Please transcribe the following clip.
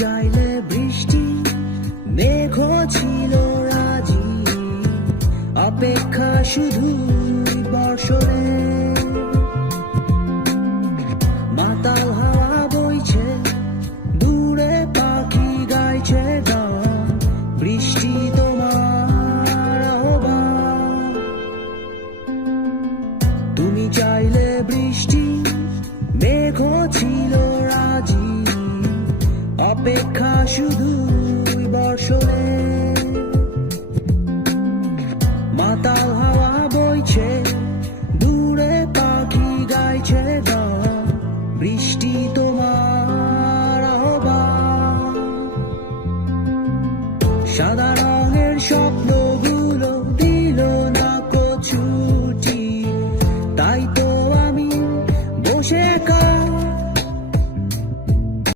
চাইলে বৃষ্টি মেঘও ছিল রাজি, অপেক্ষা শুধু বর্ষণে। মাতাল হাওয়া বইছে, দূরে পাখি গাইছে গান, বৃষ্টি তোমার আহ্বান। তুমি চাইলে বৃষ্টি মেঘও ছিল রাজি, অপেক্ষা শুধু বর্ষণে। মাতাল হাওয়া বইছে, দূরে পাখি গাইছে গান, বৃষ্টি তোমার আহ্বান। সাদা